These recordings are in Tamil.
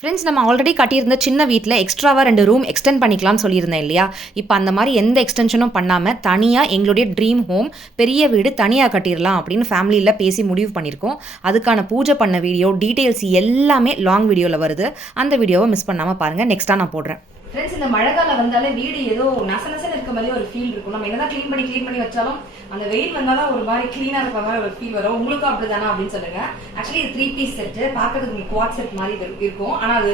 ஃப்ரெண்ட்ஸ், நம்ம ஆல்ரெடி கட்டியிருந்த சின்ன வீட்டில் எக்ஸ்ட்ராவாக 2 ரூம் எக்ஸ்டெண்ட் பண்ணிக்கலாம்னு சொல்லியிருந்தேன் இல்லையா? இப்போ அந்த மாதிரி எந்த எக்ஸ்டென்ஷனும் பண்ணாமல் தனியாக எங்களுடைய ட்ரீம் ஹோம் பெரிய வீடு தனியாக கட்டிடலாம் அப்படின்னு ஃபேமிலியில் பேசி முடிவு பண்ணியிருக்கோம். அதுக்கான பூஜை பண்ண வீடியோ டீட்டெயில்ஸ் எல்லாமே லாங் வீடியோவில் வருது. அந்த வீடியோவை மிஸ் பண்ணாமல் பாருங்கள். நெக்ஸ்ட்டாக நான் போடுறேன். ஃப்ரெண்ட்ஸ், இந்த மழை காலம் வந்தாலே வீடு ஏதோ நசநசன்னு இருக்க மாதிரி ஒரு ஃபீல் இருக்கும். நம்ம என்னதான் க்ளீன் பண்ணி வச்சாலும் அந்த வெயில் வந்தாலும் ஒரு மாதிரி க்ளீனாக இருக்க மாதிரி ஒரு ஃபீல் வரும். உங்களுக்கும் அப்படி தானே அப்படின்னு சொல்லுங்க. ஆக்சுவலி இது 3 பீஸ் செட்டு. பார்க்கறதுக்கு உங்களுக்கு குவாட் செட் மாதிரி இருக்கும். ஆனால் அது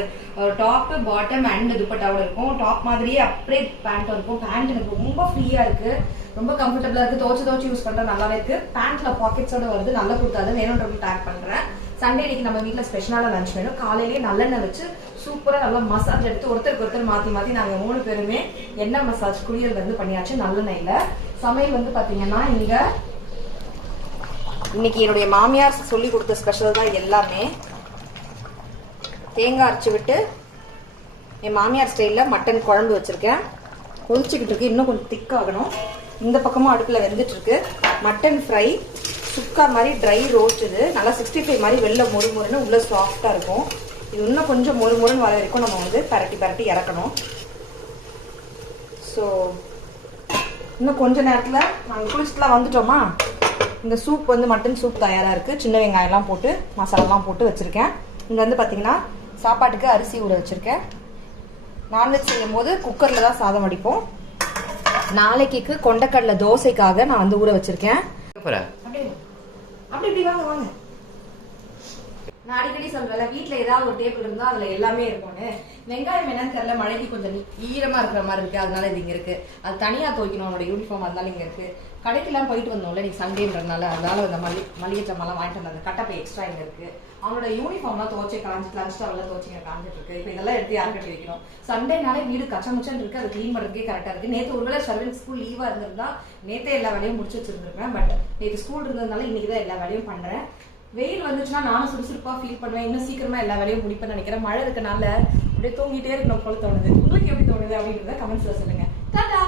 டாப்பு பாட்டம் அண்ட் துப்பட்டாவோட இருக்கும். டாப் மாதிரியே அப்படியே பேண்ட் இருக்கும். பேண்ட் எனக்கு ரொம்ப ஃப்ரீயாக இருக்கு, ரொம்ப கம்ஃபர்டபுளாக இருக்கு. துவச்சு யூஸ் பண்ணுறது நல்லாவே இருக்கு. பேண்ட்ல பாக்கெட்ஸோட வருது. நல்லா கொடுத்தாது. வேணும்ன்றது டேக் பண்ணுறேன். சண்டே இன்னைக்கு நம்ம வீட்டில் ஸ்பெஷலான லஞ்ச் வேணும். காலையிலேயே நல்லெண்ணெய் வச்சு சூப்பராக நல்லா மசாஜ் எடுத்து ஒருத்தருக்கு மாற்றி நாங்கள் 3 பேருமே எண்ணெய் மசாஜ் குளியல் பண்ணியாச்சு நல்லெண்ணெயில். சமையல் பார்த்தீங்கன்னா இன்னைக்கு என்னுடைய மாமியார் சொல்லி கொடுத்த ஸ்பெஷல் தான் எல்லாமே. தேங்காய் அரைச்சி விட்டு என் மாமியார் ஸ்டைலில் மட்டன் குழம்பு வச்சுருக்கேன். கொதிச்சுக்கிட்டு இருக்கு. இன்னும் கொஞ்சம் திக்காகணும். இந்த பக்கமும் அடுப்பில் வெந்துட்டு இருக்கு. மட்டன் ஃப்ரை சுக்கா மாதிரி ட்ரை ரோஸ்ட். இது நல்லா 65 மாதிரி வெளில மொறுன்னு உள்ள சாஃப்டாக இருக்கும். இது இன்னும் கொஞ்சம் மொறுன்னு வர வரைக்கும் நம்ம பரட்டி இறக்கணும். ஸோ இன்னும் கொஞ்ச நேரத்தில் நாங்கள் குளிச்சுட்டுலாம் வந்துட்டோமா, இந்த சூப் மட்டன் சூப் தயாராக இருக்குது. சின்ன வெங்காயம்லாம் போட்டு மசாலாலாம் போட்டு வச்சுருக்கேன். இங்கே பார்த்தீங்கன்னா சாப்பாட்டுக்கு அரிசி ஊற வச்சுருக்கேன். நான்வெஜ் செய்யும் போது குக்கரில் தான் சாதம் அடிப்போம். நாளைக்கு கொண்டக்கடலை தோசைக்காக நான் ஊற வச்சுருக்கேன். அப்படி வாங்க. நான் அடிக்கடி சொல்றேன், வீட்டுல ஏதாவது ஒரு டேபிள் இருந்தா அதுல எல்லாமே இருக்கும்னு. வெங்காயம் என்னன்னு தெரியல, மழைக்கு கொஞ்சம் ஈரமா இருக்கிற மாதிரி இருக்கு. அதனால இது இங்க இருக்கு. அது தனியா துவைக்கணும். அவனோட யூனிஃபார்ம் அதனால இங்க இருக்கு. கடைக்கெல்லாம் போயிட்டு வந்தோம்ல இன்னைக்கு சண்டேன்றதுனால, அதனால அந்த மளிகை சாமான் வாங்கிட்டு வந்த அந்த கட்டப்பை எக்ஸ்ட்ரா இங்க இருக்கு. அவனோட யூனிஃபார்ம்லாம் துவச்சி லஞ்ச் டவர்ல துவச்சி காஞ்சிட்டு இருக்கு. இப்போ இதெல்லாம் எடுத்து யாரும் கட்டி வைக்கணும். சண்டேனாலே வீடு கச்சமுச்சன் இருக்கு. அது கிளீன் பண்றதுக்கே கரெக்டா இருக்கு. நேற்று ஒருவேளை சர்வன் ஸ்கூல் லீவா இருந்திருந்தா நேற்றே எல்லா வேலையும் முடிச்சு வச்சிருந்திருப்பேன். பட் நேற்று ஸ்கூல் இருந்ததுனால இன்னைக்குதான் எல்லா வேலையும் பண்றேன். வெயில் வந்துச்சுன்னா நானும் சுறுசுறுப்பா ஃபீல் பண்ணுவேன். இன்னும் சீக்கிரமா எல்லா வேலையும் முடிப்பேன்னு நினைக்கிறேன். மழை இருக்கனால அப்படியே தூங்கிட்டே இருக்கணும் போல தோணுது. உங்களுக்கு எப்படி தோணுது அப்படின்றத கமெண்ட்ஸ்ல சொல்லுங்க. டாடா.